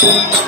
Thank you.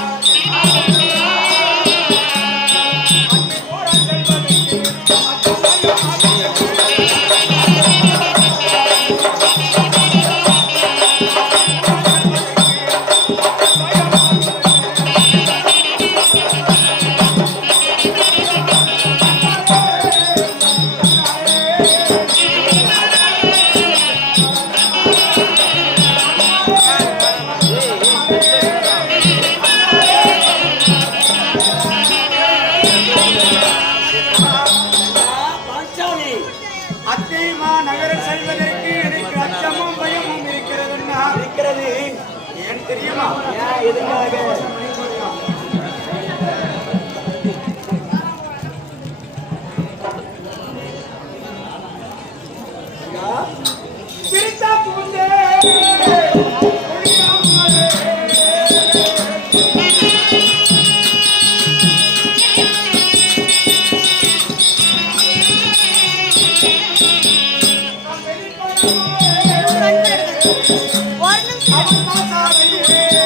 பிரித்தா பூந்தே ஒரு நிமிஷம் அசினாபுரம்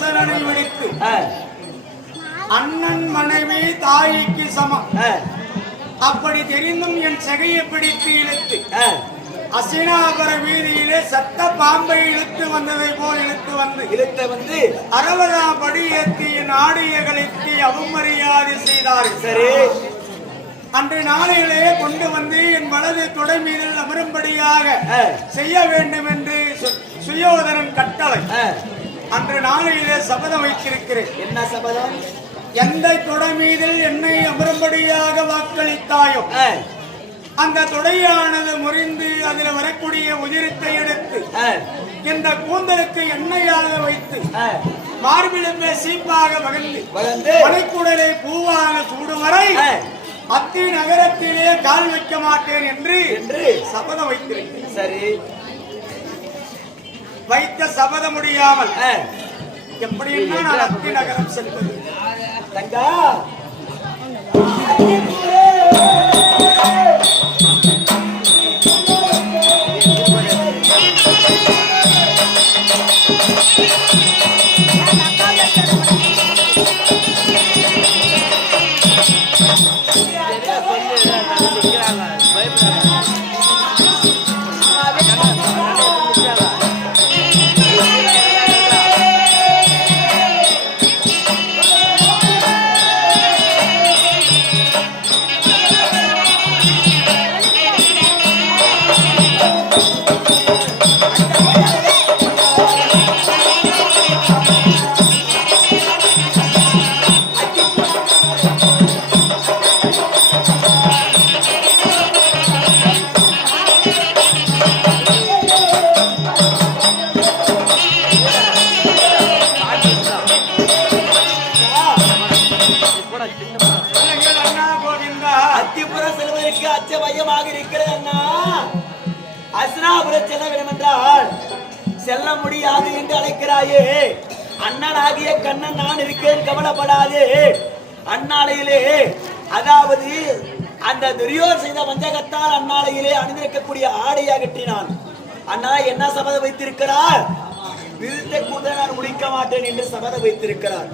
விடுத்து ஆ, அண்ணன் மனைவி தாய்க்கு சமம். அப்படி தெரிந்தும் என் சகையை பிடித்து இழுத்து. அசினாபுர வீதியிலே சத்த பாம்பை இழுத்து வந்ததை போல் இழுத்து வந்து இழுத்த வந்து அறுபதாம் படி ஏற்றி என் ஆடிய கழித்து அவமரியாதை செய்தார்கள் சரி. அன்று நாளையிலே கொண்டு வந்து என் வலது தொடை மீதில் அமரும்படியாக செய்ய வேண்டும் என்று சு- சுயோதனன் கட்டளை. அன்று நாளையிலே சபதம் வைத்திருக்கிறேன். என்ன சபதம்? எந்த தொடை மீதில் என்னை அமரும்படியாக வாக்களித்தாயோ அந்த தொடையானது முறிந்து அதில் வரக்கூடிய உதிரத்தை எடுத்து இந்த கூந்தலுக்கு எண்ணெயாக வைத்து ஆ. மார்பிலுமே சீப்பாக வளர்ந்து மலைக்குடலை பூவாக சூடும் வரை அத்தி நகரத்திலே கால் வைக்க மாட்டேன் என்று என்று சபதம் வைத்திருக்கிறேன். சரி. வைத்த சபதம் முடியாமல். ஆ, எப்படி நான் அத்தி நகரம் செல்வது. தங்கா. செல்ல முடியாது என்று அழைக்கிறாயே. அண்ணனாகிய கண்ணன் நான் இருக்கேன் கவலைப்படாதே. அந்நாளையிலே அதாவது அந்த துரியோர் செய்த வஞ்சகத்தால் அந்நாளையிலே அணிந்திருக்கக்கூடிய ஆடையாகட்டினான். அண்ணா என்ன சபதம் வைத்திருக்கிறார்? விருத்த கூட நான் முடிக்க மாட்டேன் என்று சபதம் வைத்திருக்கிறார்.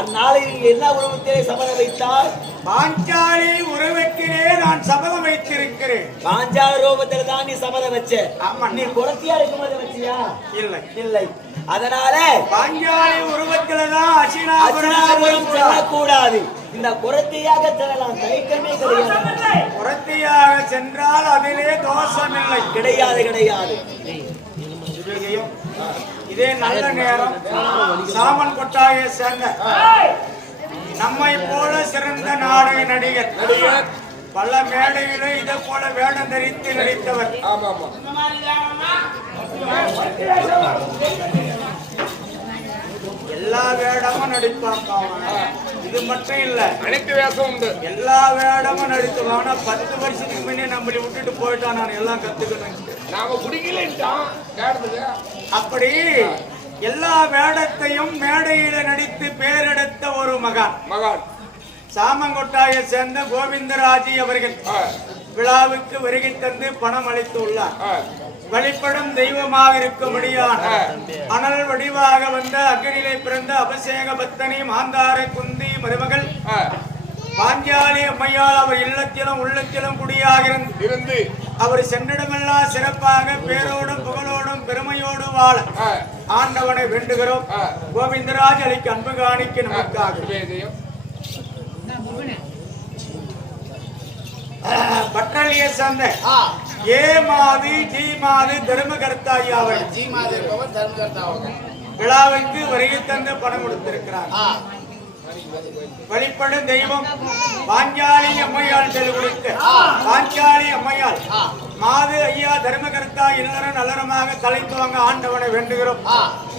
அந்நாளையில் என்ன உருவத்திலே சபதம் வைத்தார் பாஞ்சாலி உருவத்திலே நான் சபதம் வைத்திருக்கிறேன். பாஞ்சால ரூபத்துல தான் நீ சபதம் வச்ச. ஆமா. நீ குரத்தியா இருக்கும்போது வச்சியா? இல்லை. இல்லை. அதனால பாஞ்சாலி உருவத்தில தான் அசினாபுரம் செல்லக்கூடாது. இந்த குரத்தையாக செல்லலாம். தயக்கமே கிடையாது. புறத்தியாக சென்றால் அதிலே தோஷமில்லை. கிடையாது கிடையாது. இவையும் இதே நல்ல நேரம் சாமன் கொட்டாயை சேர்ந்த நம்மை போல சிறந்த நாடக நடிகர் பல மேடையிலே இதை போல வேடம் தரித்து நடித்தவர். எல்லா வேடமும் நடிப்பாங்க. இது மட்டும் இல்ல அனைத்து வேஷம் உண்டு. எல்லா வேடமும் நடித்துவான் ஆனா பத்து வருஷத்துக்கு முன்னே நம்மளை விட்டுட்டு போயிட்டான். நான் எல்லாம் கத்துக்கணும் நாம குடிக்கலன்ட்டான். அப்படி எல்லா வேடத்தையும் மேடையில நடித்து பேரெடுத்த ஒரு மகான். மகான். சாமங்கொட்டாயை சேர்ந்த கோவிந்தராஜி அவர்கள் விழாவுக்கு வருகை தந்து பணம் அளித்து உள்ளார். வழிபடும் தெய்வமாக இருக்கும்படியான. அனல் வடிவாக வந்த அக்னியிலே பிறந்த அபிஷேக பத்தனி மாந்தார குந்தி மருமகள் பாஞ்சாலி அம்மையால் அவர் இல்லத்திலும் உள்ளத்திலும் குடியாக இருந்து இருந்து. அவர் சென்றிடமெல்லாம் சிறப்பாக பேரோடும் புகழோடும் பெருமையோடும் வாழ ஆண்டவனை வேண்டுகிறோம். கோவிந்தராஜ் அளிக்கு அன்பு காணிக்க நமக்காக. பட்டாளியை சேர்ந்த ஏ மாது ஜி மாது தர்மகர்த்தா ஐயா அவர்கள். ஜி தர்மகர்த்தா அவங்க விழாவுக்கு வருகை தந்து பணம் கொடுத்திருக்கிறார். வழிபடும் தெய்வம் பாஞ்சாலி கொடுத்து பாஞ்சாலி அம்மையாள் மாது ஐயா தர்மகர்த்தா இல்லறம் நல்லறமாக தலைத்துவங்க ஆண்டவனை வேண்டுகிறோம்.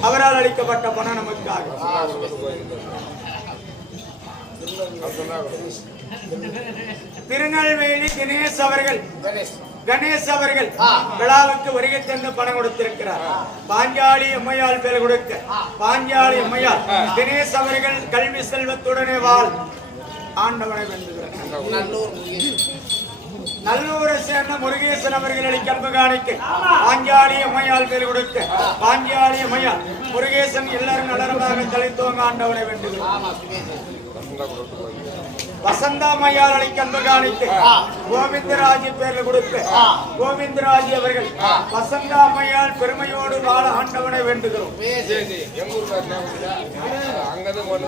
அவரால் அளிக்கப்பட்ட பணம் நமக்காக. திருநெல்வேலி தினேஷ் அவர்கள். கணேஷ் அவர்கள் விழாவுக்கு வருகை தந்து பணம் கொடுத்திருக்கிறார். பாஞ்சாலி அம்மையாள் பேர் கொடுக்க. பாஞ்சாலி அம்மையாள் தினேஷ் அவர்கள் கல்வி செல்வத்துடனே வாழ். ஆண்டவனை வேண்டுகிறார் நல்லூர் சேர்ந்த முருகேசன் அவர்களை கல்வி காணிக்க பாஞ்சாலி அம்மையாள் பேர் கொடுக்க பாஞ்சாலி அம்மையாள் முருகேசன் எல்லாரும் நலரமாக தலைத்துவங்க ஆண்டவனை வேண்டுகிறார் ஆமா சுபேஷ் வசந்தா மையாளனை கண்டு காணித்து கோவிந்தராஜ் பேர்ல கொடுத்து கோவிந்தராஜ் அவர்கள் வசந்தா அம்மையால் பெருமையோடு வாழ ஆண்டவனை வேண்டுகிறோம். அங்கதான் கொண்டு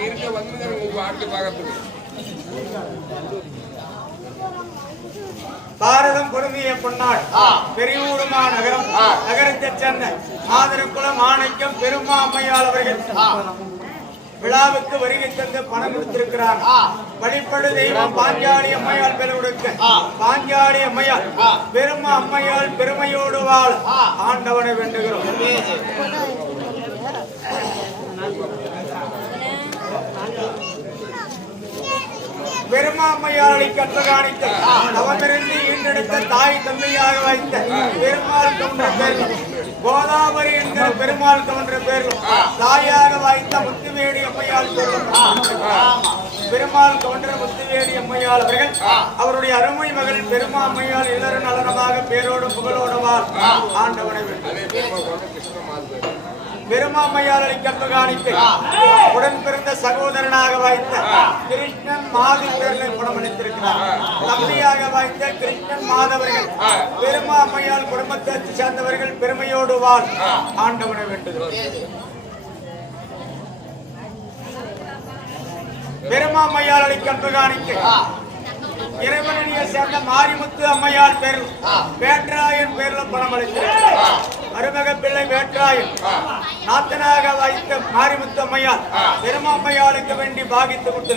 இருக்க வந்து பாரதம் பொருந்திய பொன்னாள் பெரியூருமா நகரம் நகரத்தைச் சேர்ந்த மாதரக்குளம் மாணிக்கம் பெருமா அம்மையாள் அவர்கள் விழாவுக்கு வருகை தந்து பணம் கொடுத்திருக்கிறார் வழிபடு தெய்வம் பாஞ்சாலி அம்மையாள் பேர் கொடுக்க பாஞ்சாலி அம்மையாள் பெருமா அம்மையாள் பெருமையோடு வாழ் ஆண்டவனை வேண்டுகிறோம். பெருமாமையாரை கட்டுகாணித்த தவமிருந்து ஈன்றெடுத்த தாய் தந்தையாக வைத்த பெருமாள் தோன்ற பேர்கள் கோதாவரி என்கிற பெருமாள் தோன்ற பேர்கள் தாயாக வாய்த்த முத்துவேடி அம்மையாள் பெருமாள் தோன்ற முத்துவேடி அம்மையால் அவர்கள் அவருடைய அருமை மகள் பெருமா அம்மையால் இல்லற நலனமாக பேரோடும் புகழோடுவார் ஆண்டவனை வேண்டும் அதே காணித்து உடன் பிறந்த சகோதரனாக வாய்த்த கிருஷ்ணன் மாதவர்களை குணமளித்திருக்கிறார் தம்பியாக வாய்த்த கிருஷ்ணன் மாதவர்கள். பெருமாமையால் குடும்பத்தை சேர்ந்தவர்கள் பெருமையோடு வாழ். ஆண்டவனை வேண்டுகிறோம். பெருமாமையால் கற்ப காணித்து இறைவனடியை சேர்ந்த மாரிமுத்து அம்மையார் பேர் வேட்ராயன் பேர்ல பணம் அளித்திருக்கிறார் மருமக பிள்ளை வேட்ராயன் நாத்தனாக வைத்த மாரிமுத்து அம்மையார் பெருமாம்மையாளுக்கு வேண்டி பாகித்து கொடுத்து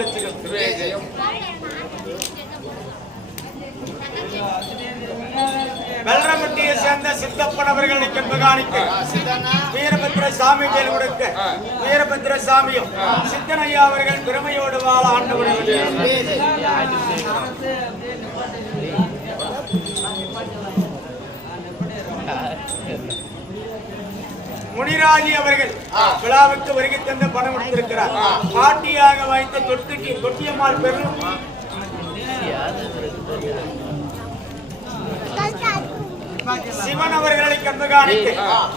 வெள்ளரமட்டியை சேர்ந்த சித்தப்பன் அவர்கள் கெம்பு காணிக்க. வீரபத்ர சாமி பேர் கொடுக்க வீரபத்ர சாமியும் சித்தனையா அவர்கள் பெருமையோடு வாழ ஆண்டவர்கள் முனிராஜி அவர்கள் விழாவுக்கு வருகை தந்த பணம் கொடுத்திருக்கிறார். பாட்டியாக வைத்த தொட்டிக்கு தொட்டியம்மாள் பெரும் சிவன் அவர்களை கண்டு காணிக்க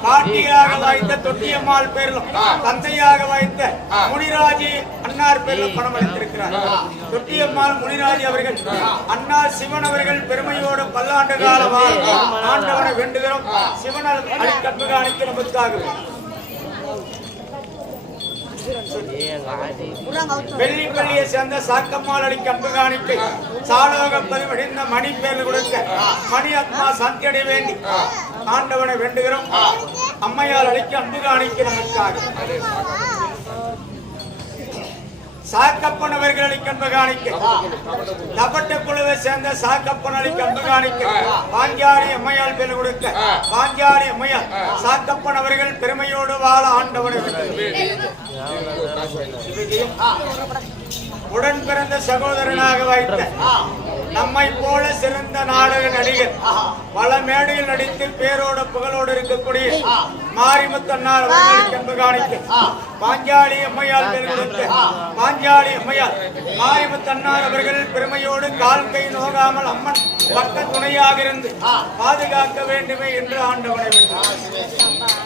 பாட்டியாக வைத்த தொட்டியம்மாள் பேரிலும் தந்தையாக வைத்த முனிராஜி அன்னார் பேரிலும் பணம் அளித்திருக்கிறார் தொட்டியம்மாள் முனிராஜி அவர்கள் அன்னார் சிவன் அவர்கள் பெருமையோடு பல்லாண்டு காலமாக ஆண்டவனை வேண்டுகிறோம். சிவன் அடி கண்டு காணிக்க வெள்ளிப்பள்ளியை சேர்ந்த சாக்கம்மாள் அடி கண்டு காணிக்கை சாலோக பதிவடைந்த மணி பேர் கொடுக்க மணி ஆத்மா சாந்தியடை வேண்டி ஆண்டவனை வேண்டுகிறோம். அம்மையால் அடிக்க அன்பு காணிக்க நமக்காக. சாக்கப்பன் அவர்களை கண்பு காணிக்க. தப்பட்ட குழுவை சேர்ந்த சாக்கப்பன் அலி கண்பு காணிக்க. பாஞ்சாலி அம்மையால் பேர் கொடுக்க. பாஞ்சாலி அம்மையால் சாக்கப்பன் அவர்கள் பெருமையோடு வாழ ஆண்டவனை உடன் பிறந்த சகோதரனாக வைத்த நம்மை போல சிறந்த நாடக நடிகர் பல மேடையில் நடித்து பேரோட புகழோடு இருக்கக்கூடிய மாரிமுத்தன்னார் அவர்களுக்கு காணித்து பாஞ்சாலி அம்மையால் பேர் பாஞ்சாலி அம்மையார் மாரிமுத்தன்னார் அவர்கள் பெருமையோடு கால் கை நோகாமல் அம்மன் பக்க துணையாக இருந்து பாதுகாக்க வேண்டுமே என்று ஆண்டவனை வேண்டாம்